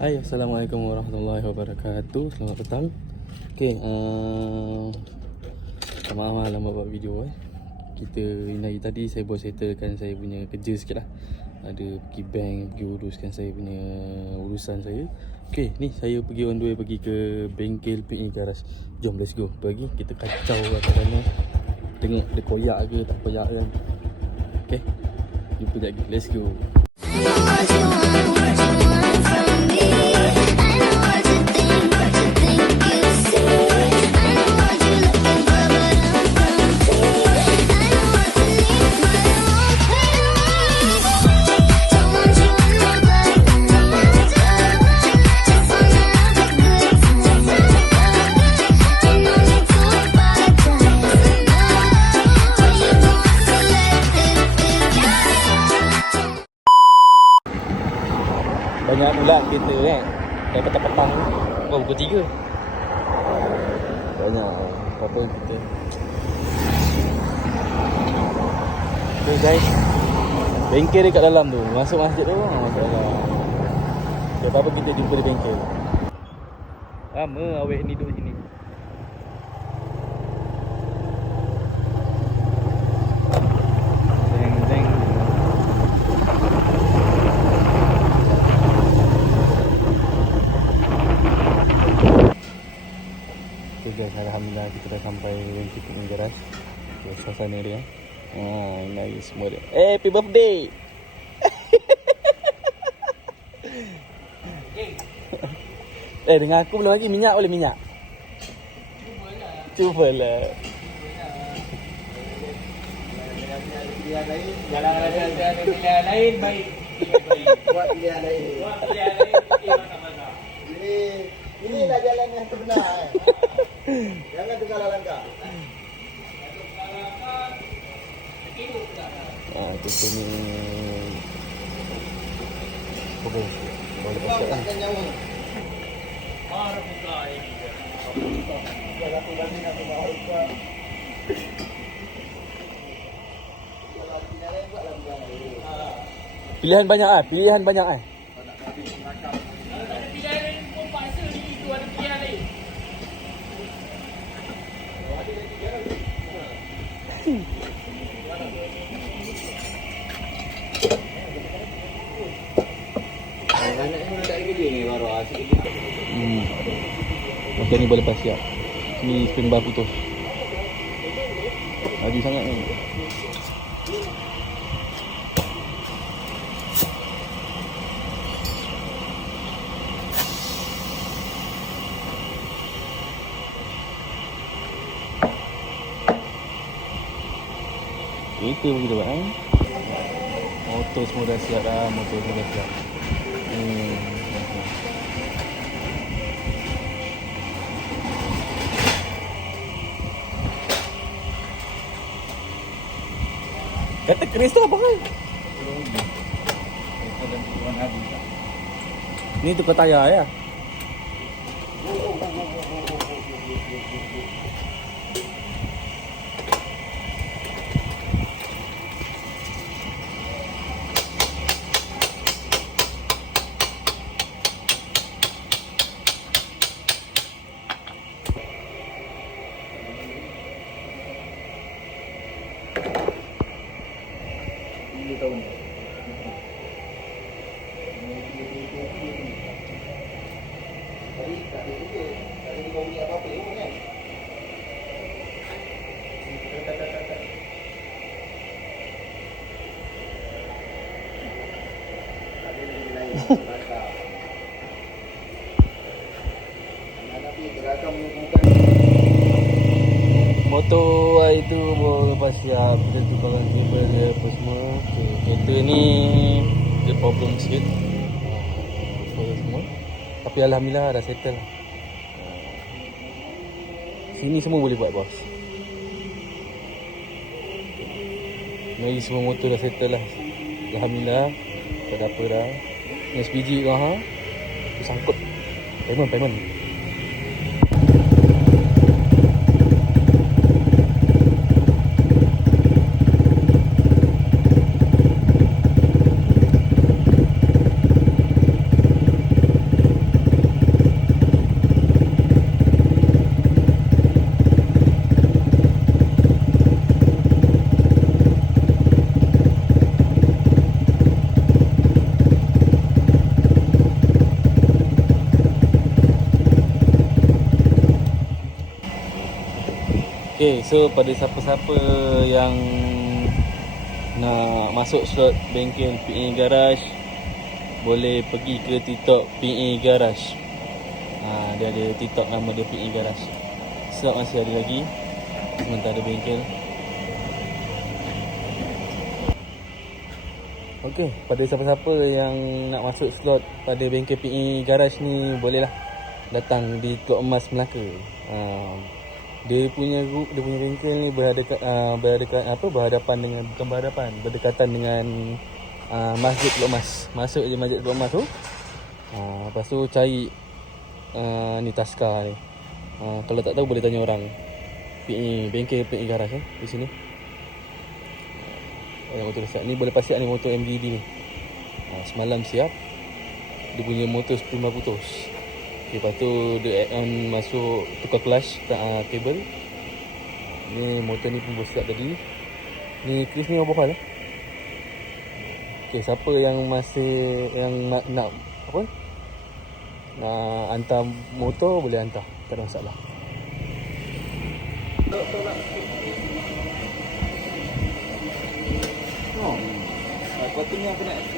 Hai, Assalamualaikum warahmatullahi wabarakatuh. Selamat petang. Okay, maaf lama buat video Kita hari tadi saya buat settlekan saya punya kerja sikit lah. Ada pergi bank, pergi uruskan saya punya urusan saya. Okay, ni saya pergi on the way pergi ke bengkel PE Garage. Jom, let's go. Pergi, kita kacau kat sana. Tengok dia koyak ke tak koyak kan. Okay, jumpa lagi. Let's go. Banyak pula kereta kan. Dari petang-petang pukul 3. Banyak apa kita. Okay guys, bengkel dekat dalam tu. Masuk masjid tu, masuk dalam. Okay, apa-apa kita jumpa di bengkel. Lama awet ni duduk sini. Guys, alhamdulillah kita dah sampai bengkel PE Garage. Okay, suasana dia. Nice semua dia. Happy birthday. Dengan aku belum lagi minyak boleh minyak. Cubalah. Pilihan lain, jangan ada pilihan lain baik. Buat pilihan lain. Buat pilihan lain masa-masa. Inilah jalan yang sebenar. Jangan tukar langkah. Kita ni boleh pasal nyawa. Baru buka ini. Kalau aku banding aku bawa buka. pilihan banyak pilihan banyak Pilihan lain pun paksa ni itu ada pilihan lain. Anak ni tak kerja ni baru asyik kerja. Macam ni boleh lepas siap. Ni spring bar putus. Laju sangat ni. Itu begitu kan. Motor semua dah siap dah. Motor semua dah siap. Kata keris tu apa kan? Ni tukar tayar ya. Motor itu baru lepas siap. Kita tukarkan kabel dia apa semua. Okay. Kereta ni dia problem sikit semua. Tapi alhamdulillah dah settle. Sini semua boleh buat bos. Ni semua motor dah settle lah. Alhamdulillah. Tak ada apa dah. Ni SPG kau sangkut. Payment. Okay, so pada siapa-siapa yang nak masuk slot bengkel PA Garage, boleh pergi ke TikTok PA Garage. Dia ada TikTok nama dia PA Garage. Slot masih ada lagi sementara bengkel. Okey, pada siapa-siapa yang nak masuk slot pada bengkel PA Garage ni, bolehlah datang di Teluk Emas Melaka. Dia punya bengkel ni berdekatan dengan Masjid Teluk Emas. Masuk je Masjid Teluk Emas tu. Lepas tu cari ni Taska ni. Kalau tak tahu boleh tanya orang. Bengkel PA Garage di sini. Motor siap ni, boleh pastikan ni motor MDD ni. Semalam siap. Dia punya motor spring bar putus. Okay, lepas tu dia add on masuk tukar clutch cable. Ni motor ni pun bersiap tadi. Ni Chris ni overhaul lah. Okay, siapa yang masih nak apa? Nak hantar motor boleh hantar, tak ada masalah.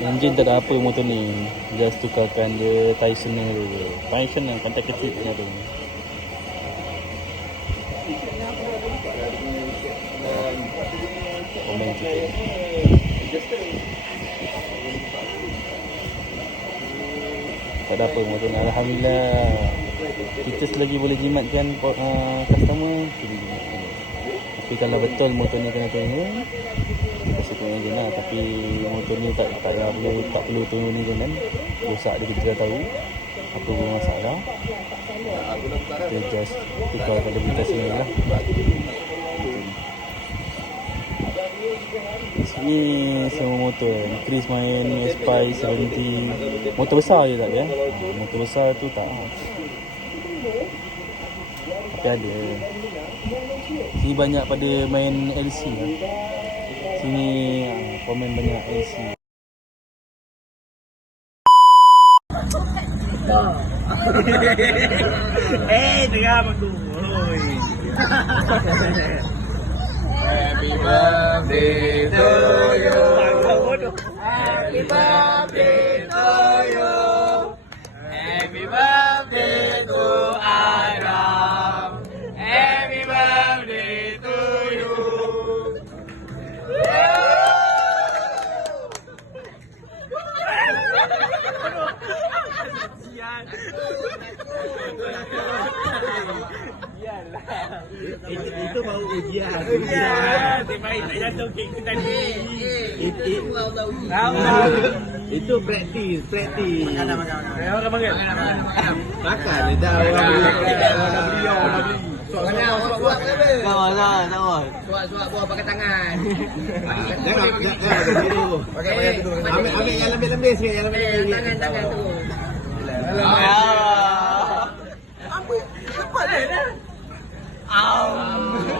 Enjin tak ada apa motor ni. Just tukarkan dia Tysoner tu. Tysoner pantai kecil punya tu. Komen sikit. Tak ada apa motor ni. Alhamdulillah. Kita selagi boleh jimatkan customer, kita jimatkan. Tapi kalau betul motor ni kena tengok, kita kasi tengok enjin lah. Tapi motor ni tak perlu tengok enjin kan. Rosak dia kita dah tahu. Apa pun masalah, kita just tukar pada berita sini lah. Sini semua motor. Chris main Aspire 70. Motor besar je tak ya? Motor besar tu tak. Tapi ada. Sini banyak pada main LC lah. Sini komen banyak LC. Tengah aku. Happy birthday to you. Happy birthday to you. Happy birthday to Adam. Happy birthday to you. Itu mau ujian. Ujian. Terbaik tak jatuh kek kita tadi. Itu praktis. Makan. Orang panggil. Makan ni dah orang beli. Suap buah pakai tangan. Jangan dulu. Pakai dulu. Ambil yang lembik-lembik sikit, yang lembik-lembik. Tangan tu. Cepat dah.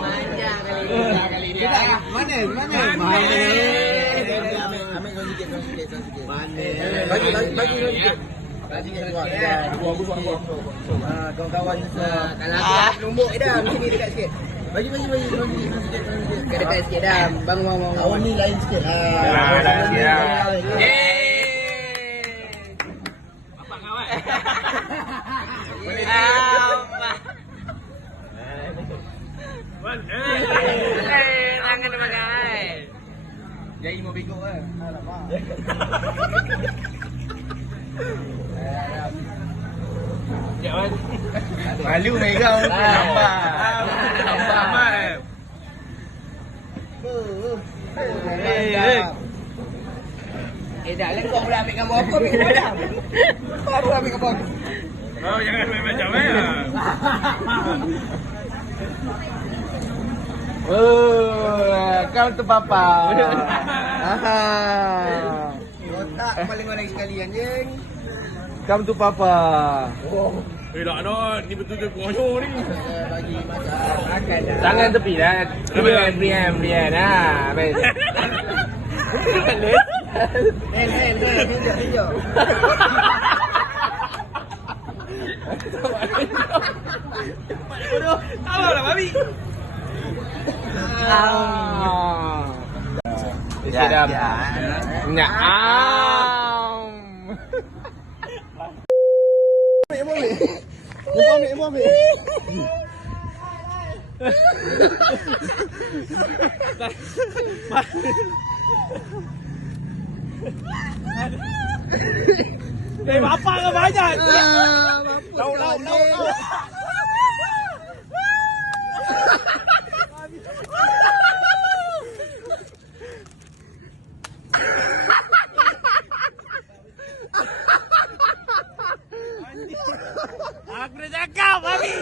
Manja kali ni. Mana? Ambil kau sikit. Mana? Bagi sikit. Kawan-kawan kalau nombok dah sini dekat sikit. Bagi dekat sikit dah. Bangun. Awak ni lain sikit. Lain sikit. Bapak kawan. Boleh. Tangan dia makan. Jadi mau bego lah. Malu mereka nampak. Dah lengkok pula ambil gambar apa baru ambil gambar. Oh, jangan main macam Kau tu papa. Otak paling orang sekali anjing. Come to papa. Tak nak, ni betul-betul koyo ni. Bagi makan dah. Tangan tepi dah. Brian lah. Baik. Tunjuk. Tahu lah babi. Ya, ya. Nyak. Ibu ambil. Bapak ke banyak. Lau. Aku dah cakap mami.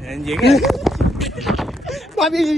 Anjing kan? Ambil.